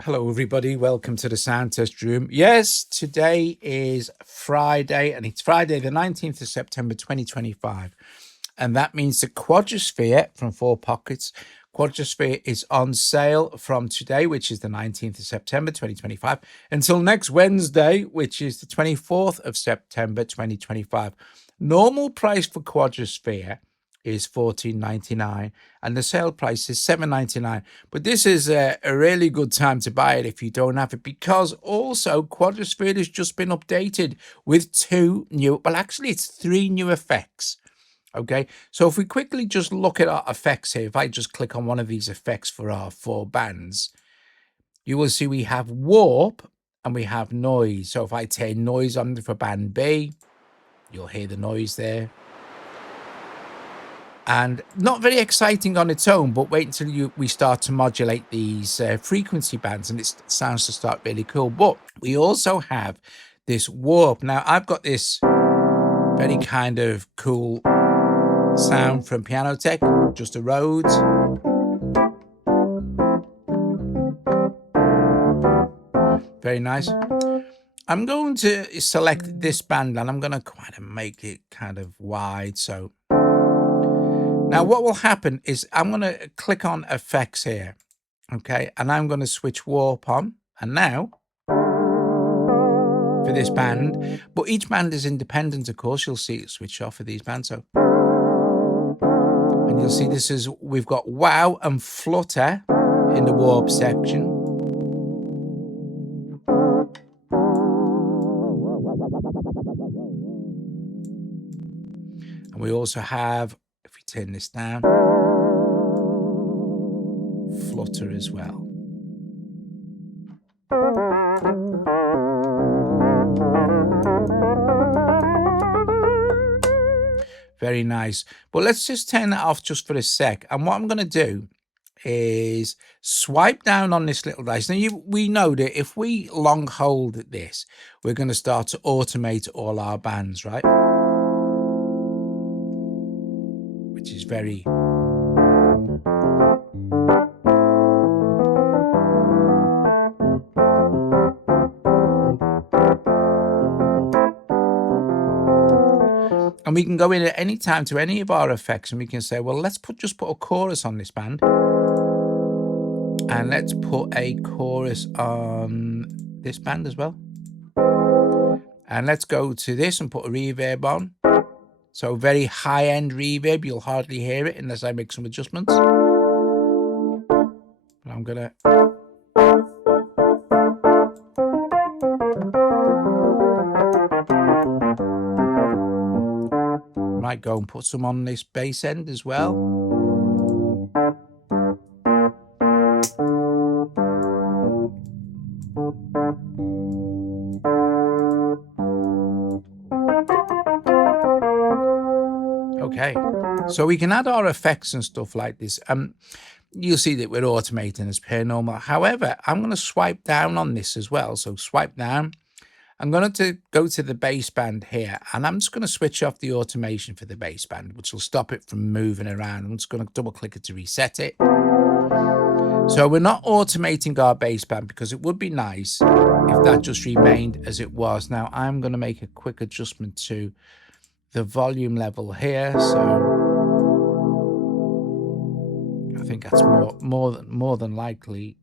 Hello, everybody. Welcome to the sound test room. Yes, today is Friday, and it's Friday, the 19th of September, 2025. And that means the QuadroSphere from Four Pockets. QuadroSphere is on sale from today, which is the 19th of September, 2025, until next Wednesday, which is the 24th of September, 2025. Normal price for QuadroSphere is $14.99 and the sale price is $7.99. But this is a really good time to buy it if you don't have it, because also QuadroSphere has just been updated with it's three new effects. Okay, so if we quickly just look at our effects here, if I just click on one of these effects for our four bands, you will see we have warp and we have noise. So if I turn noise on for band B, you'll hear the noise there. And not very exciting on its own, but wait until we start to modulate these frequency bands and it sounds to start really cool. But we also have this warp. Now, I've got this very kind of cool sound from Piano Tech, just a Rhodes. Very nice. I'm going to select this band and I'm going to kind of make it kind of wide. So now what will happen is I'm going to click on effects here. Okay, and I'm going to switch warp on. And now for this band, but each band is independent, of course. You'll see it switch off for these bands. So, and you'll see we've got wow and flutter in the warp section. And we also have, if we turn this down, flutter as well. Very nice. But let's just turn that off just for a sec. And what I'm going to do is swipe down on this little dice. Now, we know that if we long hold this, we're going to start to automate all our bands, right? Which is very... And we can go in at any time to any of our effects and we can say, well, let's just put a chorus on this band. And let's put a chorus on this band as well. And let's go to this and put a reverb on. So very high-end reverb. You'll hardly hear it unless I make some adjustments. But I'm going to... might go and put some on this bass end as well. Okay, so we can add our effects and stuff like this. You'll see that we're automating as per normal. However, I'm going to swipe down on this as well. So swipe down. I'm going to go to the bass band here, and I'm just going to switch off the automation for the bass band, which will stop it from moving around. I'm just going to double click it to reset it. So we're not automating our bass band because it would be nice if that just remained as it was. Now I'm going to make a quick adjustment to the volume level here. So I think that's more than likely.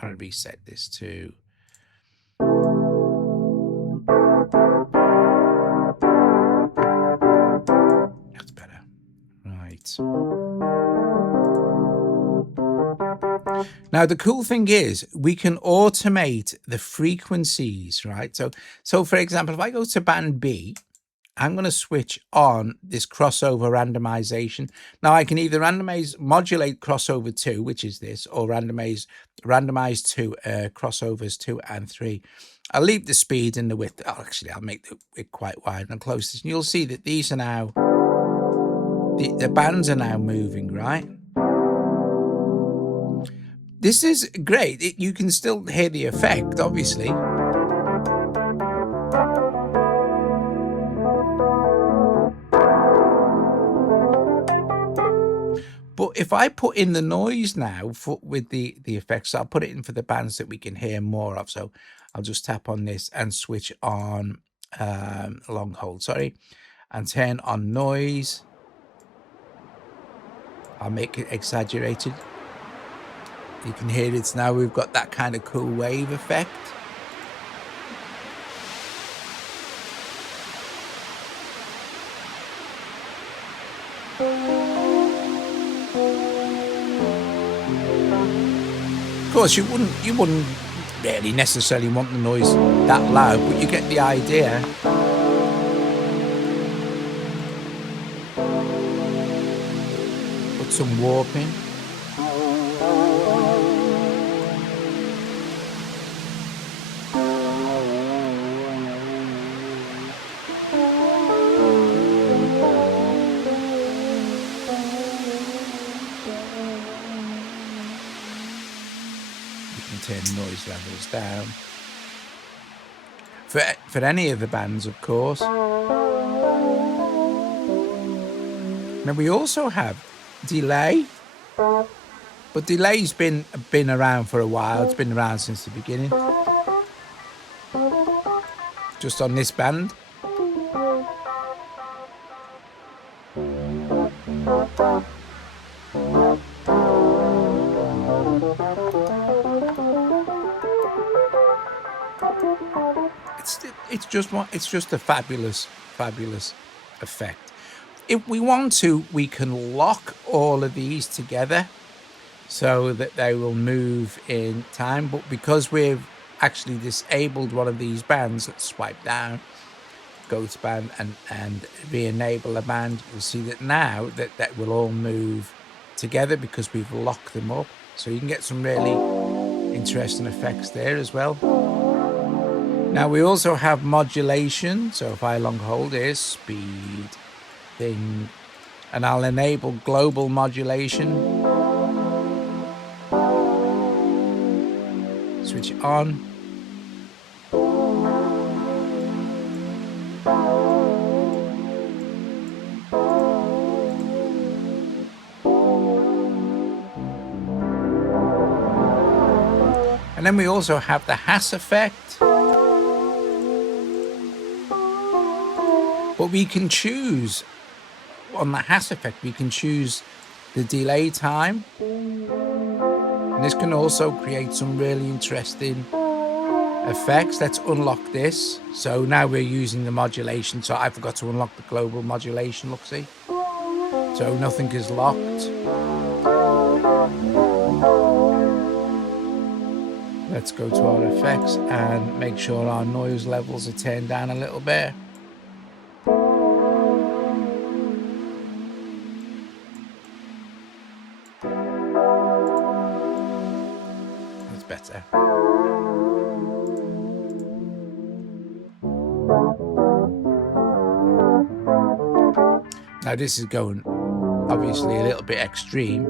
I'm going to reset this to... Now, the cool thing is we can automate the frequencies, right? So for example, if I go to band B, I'm going to switch on this crossover randomization. Now, I can either modulate crossover 2, which is this, or randomize to crossovers 2 and 3. I'll leave the speed and the width. Oh, actually, I'll make the width quite wide and close this. And you'll see that these are now, the bands are now moving, right? This is great. You can still hear the effect, obviously. But if I put in the noise now with the effects, I'll put it in for the bands that we can hear more of. So I'll just tap on this and switch on long hold, sorry, and turn on noise. I'll make it exaggerated. You can hear it now. We've got that kind of cool wave effect. Of course, you wouldn't really necessarily want the noise that loud, but you get the idea. Put some warp in. Turn noise levels down for any of the bands, of course. Now we also have delay, but delay's been around for a while. It's been around since the beginning. Just on this band. It's just a fabulous effect. If we want to, we can lock all of these together so that they will move in time. But because we've actually disabled one of these bands, let's swipe down, go to band and re-enable a band, you'll see that now that will all move together because we've locked them up. So you can get some really interesting effects there as well. Now we also have modulation. So if I long hold this speed thing, and I'll enable global modulation. Switch it on. And then we also have the Hass effect. But we can choose, on the Hass effect, we can choose the delay time. And this can also create some really interesting effects. Let's unlock this. So now we're using the modulation. So I forgot to unlock the global modulation, look, see? So nothing is locked. Let's go to our effects and make sure our noise levels are turned down a little bit. That's better. Now this is going obviously a little bit extreme,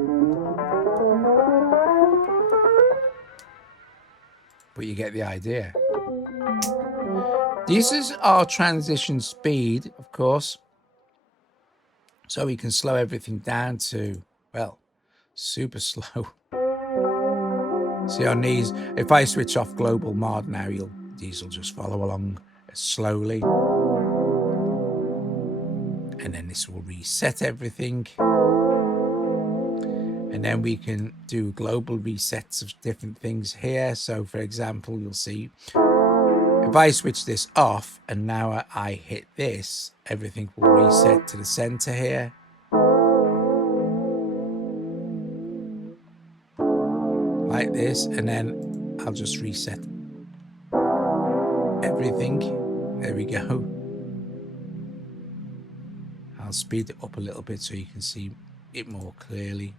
but you get the idea. This is our transition speed, of course, so we can slow everything down to, well, super slow. See on these, if I switch off global mod now, these will just follow along slowly. And then this will reset everything. And then we can do global resets of different things here. So for example, you'll see if I switch this off and now I hit this, everything will reset to the center here. Like this, and then I'll just reset everything. There we go. I'll speed it up a little bit so you can see it more clearly.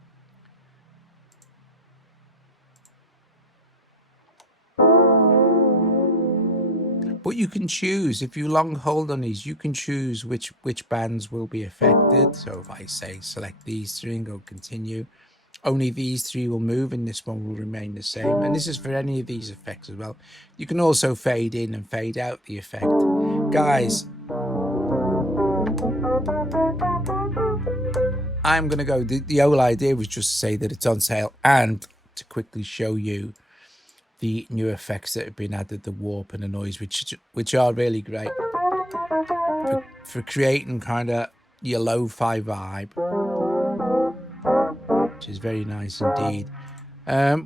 But you can choose, if you long hold on these, you can choose which bands will be affected. So if I say select these three and go continue, only these three will move and this one will remain the same. And this is for any of these effects as well. You can also fade in and fade out the effect. Guys, I'm going to go. The whole idea was just to say that it's on sale and to quickly show you the new effects that have been added, the warp and the noise, which are really great for creating kind of your lo-fi vibe, which is very nice indeed.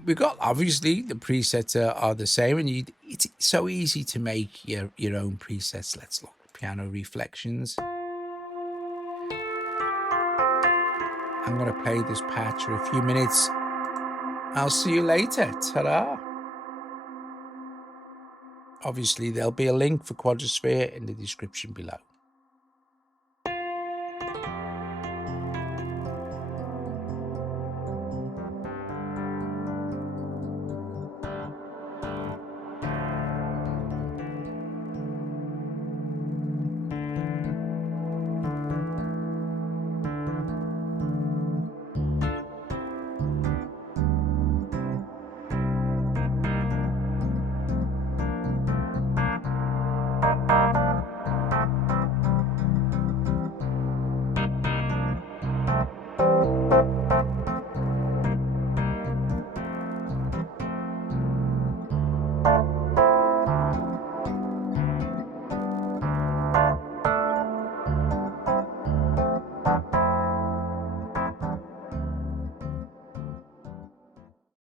We've got, obviously, the presets are the same, and it's so easy to make your own presets. Let's look. Piano reflections. I'm going to play this patch for a few minutes. I'll see you later. Ta-da! Obviously, there'll be a link for QuadroSphere in the description below.